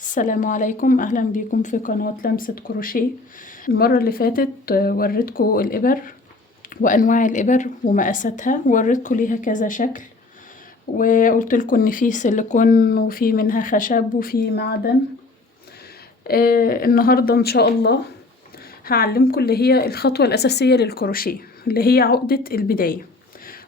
السلام عليكم، اهلا بيكم في قناة لمسة كروشيه. المرة اللي فاتت وريتكم الابر وانواع الابر ومقاساتها، ووريتكم ليها كذا شكل، وقلت لكم ان في سيليكون وفي منها خشب وفي معدن. النهاردة ان شاء الله هعلمكم اللي هي الخطوة الاساسية للكروشيه، اللي هي عقدة البداية.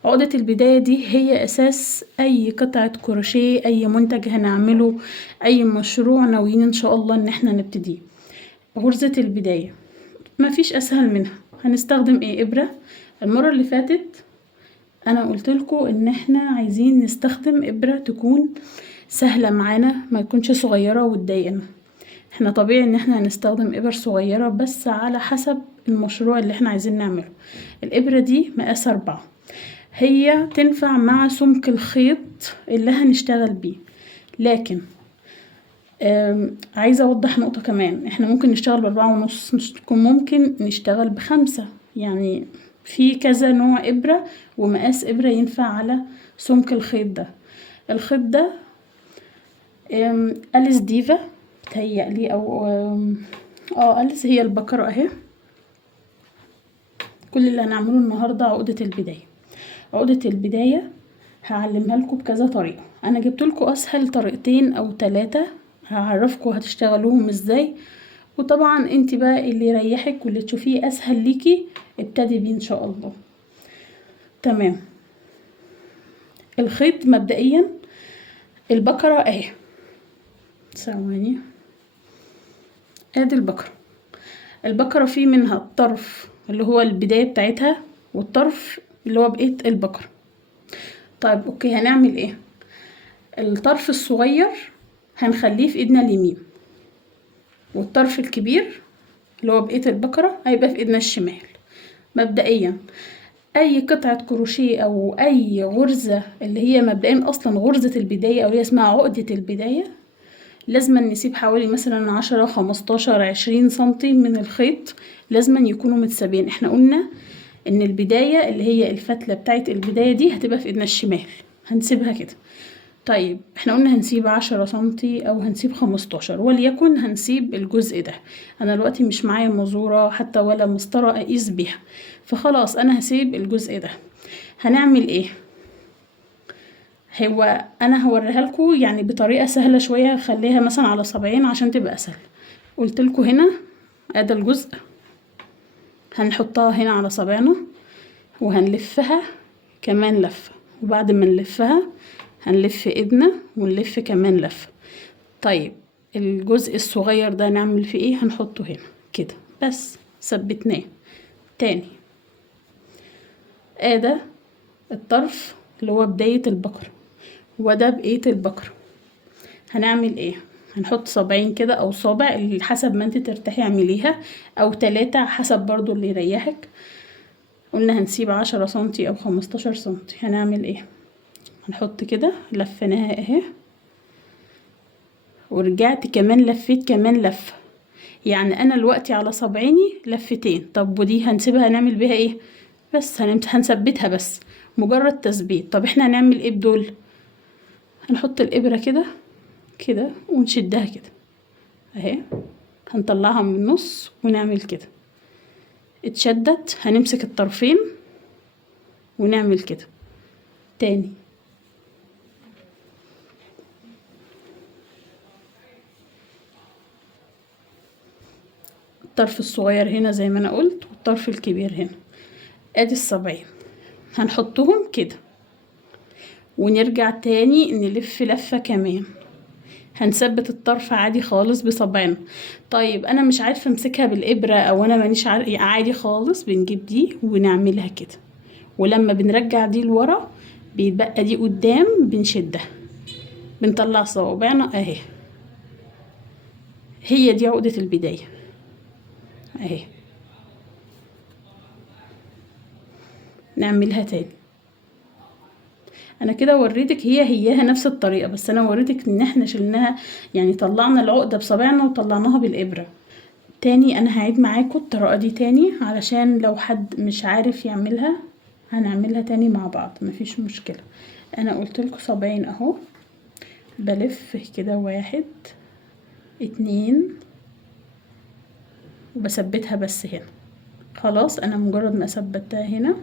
عقدة البداية دي هي أساس أي قطعة كروشيه، أي منتج هنعمله، أي مشروع ناويين إن شاء الله إن احنا نبتديه. غرزة البداية مفيش أسهل منها. هنستخدم إيه؟ إبرة. المرة اللي فاتت أنا قلتلكوا إن احنا عايزين نستخدم إبرة تكون سهلة معانا، ما تكونش صغيرة وتضايقنا. احنا طبيعي إن احنا هنستخدم إبر صغيرة بس على حسب المشروع اللي احنا عايزين نعمله. الإبرة دي مقاس 4، هي تنفع مع سمك الخيط اللي هنشتغل بيه. لكن عايزة اوضح نقطة كمان، احنا ممكن نشتغل ب4.5، ممكن نشتغل ب5. يعني في كذا نوع ابرة ومقاس ابرة ينفع على سمك الخيط ده. الخيط ده أليس ديفا بتهيألي، او أليس هي البكرة اهي. كل اللي هنعمله النهاردة عقدة البداية. عقدة البداية هعلمها لكم بكذا طريقة. انا جبت لكم اسهل طريقتين او 3، هعرفكم هتشتغلوهم ازاي، وطبعا انت بقى اللي يريحك واللي تشوفيه اسهل ليكي ابتدي بيه ان شاء الله. تمام. الخيط مبدئيا البكرة اهي، ثواني، ادي البكرة. البكرة فيه منها الطرف اللي هو البداية بتاعتها، والطرف اللي هو بقية البكرة. طيب اوكي، هنعمل ايه؟ الطرف الصغير هنخليه في ايدنا اليمين، والطرف الكبير اللي هو بقية البكرة هيبقى في ايدنا الشمال. مبدئيا اي قطعة كروشيه او اي غرزة اللي هي مبدئيا اصلا غرزة البداية او هي اسمها عقدة البداية، لازم نسيب حوالي مثلا 10 15 20 سنتي من الخيط، لازم يكونوا متسابين. احنا قلنا ان البداية اللي هي الفتلة بتاعت البداية دي هتبقى في ايدنا الشمال، هنسيبها كده. طيب احنا قلنا هنسيب 10 سنتي او هنسيب 15، وليكن هنسيب الجزء ده. انا دلوقتي مش معايا مزورة حتى ولا مسطرة اقيس بيها، فخلاص انا هسيب الجزء ده. هنعمل ايه؟ هو انا هوريها لكم يعني بطريقة سهلة شوية، خليها مثلا على 70 عشان تبقى اسهل. قلت لكم هنا ادي الجزء، هنحطها هنا على صابعنا وهنلفها كمان لفة، وبعد ما نلفها هنلف ايدنا ونلف كمان لفة. طيب الجزء الصغير ده نعمل فيه ايه؟ هنحطه هنا كده بس، ثبتناه. تاني ده الطرف اللي هو بداية البقرة، وده بقية البقرة. هنعمل ايه؟ هنحط صابعين كده او صابع اللي حسب ما انت ترتاحي اعمليها، او 3 حسب برضو اللي يريحك. قلنا هنسيب 10 سنتي او 15 سنتي. هنعمل ايه؟ هنحط كده، لفيناها اهي، ورجعت كمان لفيت كمان لفة، يعني انا دلوقتي على صابعيني لفتين. طب ودي هنسيبها هنعمل بيها ايه؟ بس هنثبتها بس، مجرد تثبيت. طب احنا هنعمل ايه بدول؟ هنحط الابرة كده كده ونشدها كده اهي، هنطلعها من النص ونعمل كده. اتشدت هنمسك الطرفين ونعمل كده تاني. الطرف الصغير هنا زي ما انا قلت، والطرف الكبير هنا. ادي الصبعين هنحطهم كده، ونرجع تاني نلف لفة كمان. هنثبت الطرف عادي خالص بصبعنا. طيب انا مش عارفة امسكها بالابرة او انا مانيش عادي خالص، بنجيب دي ونعملها كده، ولما بنرجع دي لورا بيتبقى دي قدام بنشدها، بنطلع صوابعنا اهي. هي دي عقدة البداية اهي. نعملها تاني. انا كده وريتك هياها نفس الطريقة، بس انا وريتك ان احنا شلناها، يعني طلعنا العقدة بصابعنا وطلعناها بالابرة. تاني انا هعيد معاكم الطريقة دي تاني علشان لو حد مش عارف يعملها، هنعملها تاني مع بعض مفيش مشكلة. انا قلت لكم صابعين اهو، بلف كده 1 2 وبثبتها بس هنا. خلاص انا مجرد ما ثبتها هنا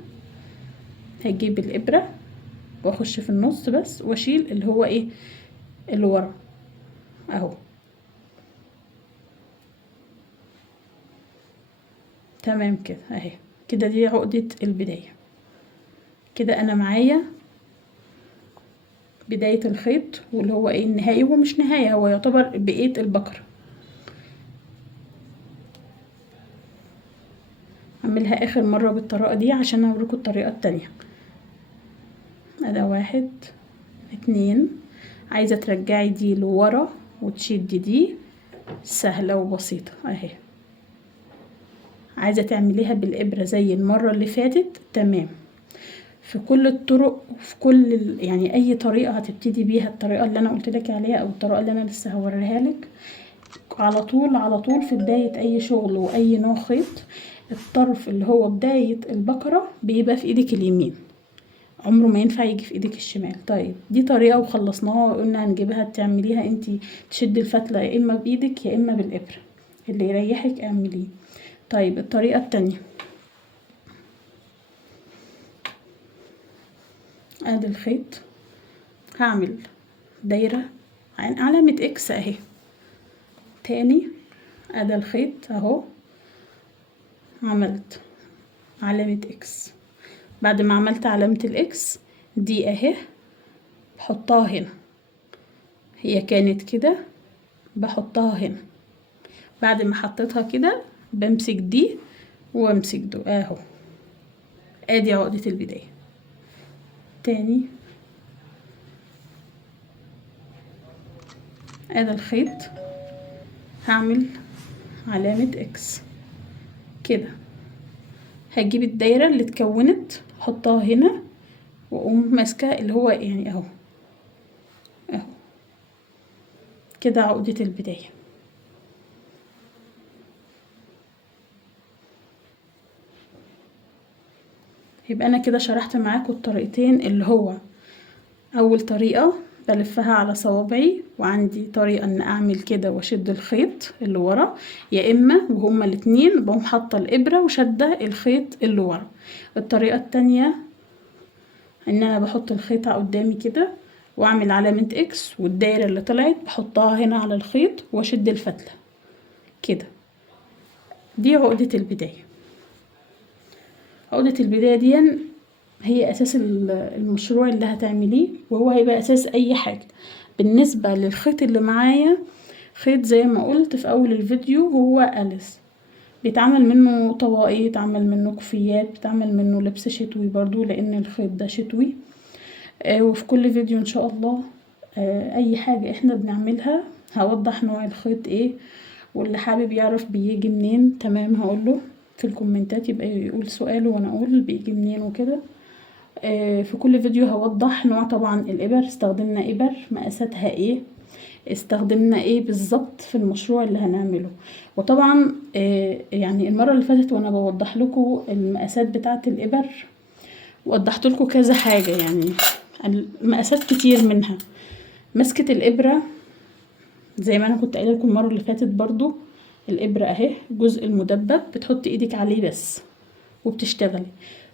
هجيب الابرة واخش في النص بس واشيل اللي هو ايه اللي ورا اهو. تمام كده اهي. كده دي عقدة البداية. كده انا معايا بداية الخيط واللي هو ايه النهاية. هو مش نهاية، هو يعتبر بقية البكرة. اعملها اخر مرة بالطريقة دي عشان اوريكم الطريقة التانية. ادي 1 2. عايزة ترجعي دي لورا وتشدي دي، سهلة وبسيطة اهي. عايزة تعمليها بالإبرة زي المرة اللي فاتت تمام. في كل الطرق وفي كل يعني اي طريقة هتبتدي بيها، الطريقة اللي انا قلت لك عليها او الطريقة اللي انا لسه هوريها لك، على طول في بداية اي شغل واي نوع خيط الطرف اللي هو بداية البكرة بيبقى في ايدك اليمين، عمره ما ينفع يجي في ايدك الشمال. طيب دي طريقة وخلصناها وقلنا هنجيبها تعمليها انتي، تشدي الفتلة يا اما بايدك يا اما بالابرة، اللي يريحك اعمليه. طيب الطريقة التانية، ادي الخيط هعمل دايرة علامة اكس اهي. تاني ادي الخيط اهو، عملت علامة اكس. بعد ما عملت علامة الاكس دي اهي بحطها هنا، هي كانت كده بحطها هنا. بعد ما حطيتها كده بمسك دي وامسك دو اهو. ادي عقدة البداية. تاني ادي الخيط هعمل علامة اكس كده، هجيب الدايرة اللي اتكونت احطها هنا واقوم ماسكة اللي هو يعني اهو اهو كده عقدة البداية. يبقى انا كده شرحت معاكم الطريقتين، اللي هو اول طريقة بلفها على صوابعي، وعندي طريقة ان اعمل كده واشد الخيط اللي ورا، يا اما وهما الاتنين بقوم حاطة الابرة وشدة الخيط اللي ورا. الطريقة التانية ان انا بحط الخيط قدامي كده واعمل علامة اكس، والدايرة اللي طلعت بحطها هنا على الخيط واشد الفتلة كده. دي عقدة البداية. عقدة البداية دي هي اساس المشروع اللي هتعمليه، وهو هيبقى اساس اي حاجة. بالنسبة للخيط اللي معايا، خيط زي ما قلت في اول الفيديو هو أليس، بيتعمل منه طواقي، بيتعمل منه كوفيات، بيتعمل منه لبس شتوي برضو لان الخيط ده شتوي. وفي كل فيديو ان شاء الله اي حاجة احنا بنعملها هوضح نوع الخيط ايه، واللي حابب يعرف بيجي منين تمام هقوله في الكومنتات، يبقى يقول سؤاله وانا اقول بيجي منين وكده. في كل فيديو هوضح نوع طبعا الابر، استخدمنا ابر مقاساتها ايه، استخدمنا ايه بالظبط في المشروع اللي هنعمله. وطبعا يعني المرة اللي فاتت وانا بوضح لكم المقاسات بتاعة الابر وضحت لكم كذا حاجة، يعني المقاسات كتير منها. مسكة الابرة زي ما انا كنت قايله لكم المرة اللي فاتت برضو، الابرة اهي الجزء المدبب بتحطي ايدك عليه بس وبتشتغلي.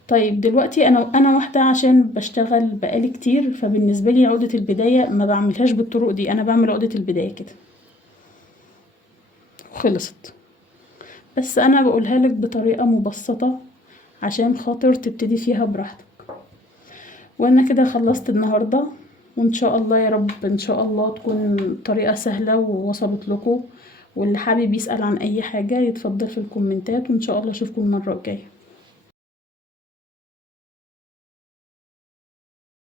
طيب دلوقتي انا واحده عشان بشتغل بقالي كتير، فبالنسبه لي عقده البدايه ما بعملهاش بالطرق دي، انا بعمل عقده البدايه كده وخلصت. بس انا بقولها لك بطريقه مبسطه عشان خاطر تبتدي فيها براحتك. وانا كده خلصت النهارده، وان شاء الله يا رب ان شاء الله تكون طريقه سهله ووصلت لكم. واللي حابب يسأل عن اي حاجه يتفضل في الكومنتات، وان شاء الله اشوفكم المره الجايه.